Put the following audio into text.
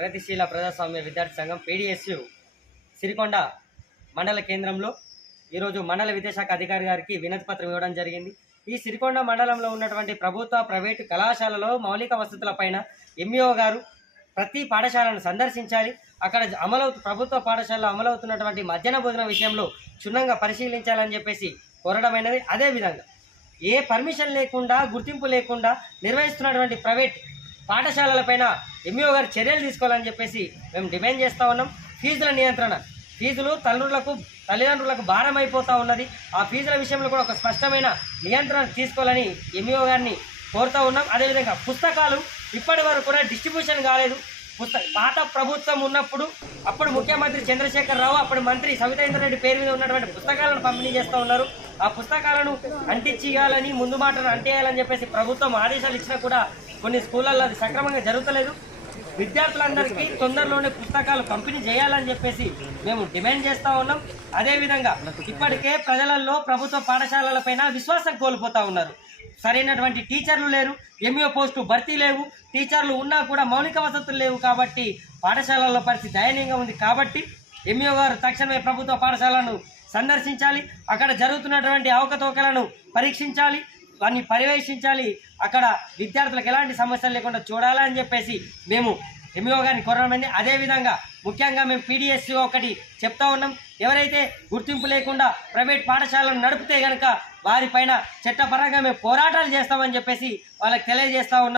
ప్రగతిశీల ప్రజాస్వామ్య విద్యార్థి సంఘం పీడిఎస్యు సిరికొండ మండల కేంద్రంలో ఈరోజు మండల విద్యాశాఖ అధికారి గారికి వినతి పత్రం ఇవ్వడం జరిగింది. ఈ సిరికొండ మండలంలో ఉన్నటువంటి ప్రభుత్వ ప్రైవేటు కళాశాలలో మౌలిక వసతులపైన ఎంఈఓ గారు ప్రతి పాఠశాలను సందర్శించాలి. అక్కడ అమలవు ప్రభుత్వ పాఠశాలలో అమలవుతున్నటువంటి మధ్యాహ్న భోజన విషయంలో క్షుణ్ణంగా పరిశీలించాలని చెప్పేసి కోరడమైనది. అదేవిధంగా ఏ పర్మిషన్ లేకుండా గుర్తింపు లేకుండా నిర్వహిస్తున్నటువంటి ప్రైవేట్ పాఠశాలలపైన ఎంఈఓ గారు చర్యలు తీసుకోవాలని చెప్పేసి మేము డిమాండ్ చేస్తూ ఉన్నాం. ఫీజుల నియంత్రణ. ఫీజులు తల్లులకు తల్లిదండ్రులకు భారం అయిపోతూ ఉన్నది. ఆ ఫీజుల విషయంలో కూడా ఒక స్పష్టమైన నియంత్రణ తీసుకోవాలని ఎంఈఓ గారిని కోరుతూ ఉన్నాం. అదేవిధంగా పుస్తకాలు ఇప్పటి వరకు కూడా డిస్ట్రిబ్యూషన్ కాలేదు. పుస్తక పాత ప్రభుత్వం ఉన్నప్పుడు అప్పుడు ముఖ్యమంత్రి చంద్రశేఖర్ రావు అప్పుడు మంత్రి సవితేంద్రరెడ్డి పేరు మీద ఉన్నటువంటి పుస్తకాలను పంపిణీ చేస్తూ ఉన్నారు. ఆ పుస్తకాలను అంటించేయాలని ముందు మాటను అంటేయాలని చెప్పేసి ప్రభుత్వం ఆదేశాలు ఇచ్చినా కూడా కొన్ని స్కూళ్ళల్లో అది సక్రమంగా జరుగుతలేదు. విద్యార్థులందరికీ తొందరలోనే పుస్తకాలు పంపిణీ చేయాలని చెప్పేసి మేము డిమాండ్ చేస్తూ ఉన్నాం. అదేవిధంగా ఇప్పటికే ప్రజలలో ప్రభుత్వ పాఠశాలలపైన విశ్వాసం కోల్పోతూ ఉన్నారు. సరైనటువంటి టీచర్లు లేరు ఎంఈఓ పోస్టు భర్తీ లేవు టీచర్లు ఉన్నా కూడా మౌలిక వసతులు లేవు కాబట్టి పాఠశాలల్లో పరిస్థితి దయనీయంగా ఉంది కాబట్టి ఎంఈఓ గారు తక్షణమే ప్రభుత్వ పాఠశాలను సందర్శించాలి. అక్కడ జరుగుతున్నటువంటి అవకతవకలను పరీక్షించాలి. వాన్ని పర్యవేక్షించాలి. అక్కడ విద్యార్థులకు ఎలాంటి సమస్యలు లేకుండా చూడాలని చెప్పేసి మేము ఎంఈఓ గారిని కోరడమైంది అదేవిధంగా ముఖ్యంగా మేము పీడిఎస్సీ ఒకటి చెప్తా ఉన్నాం. ఎవరైతే గుర్తింపు లేకుండా ప్రైవేట్ పాఠశాలను నడిపితే గనక వారిపైన చట్టపరంగా మేము పోరాటాలు చేస్తామని చెప్పేసి వాళ్ళకి తెలియజేస్తా ఉన్నాం.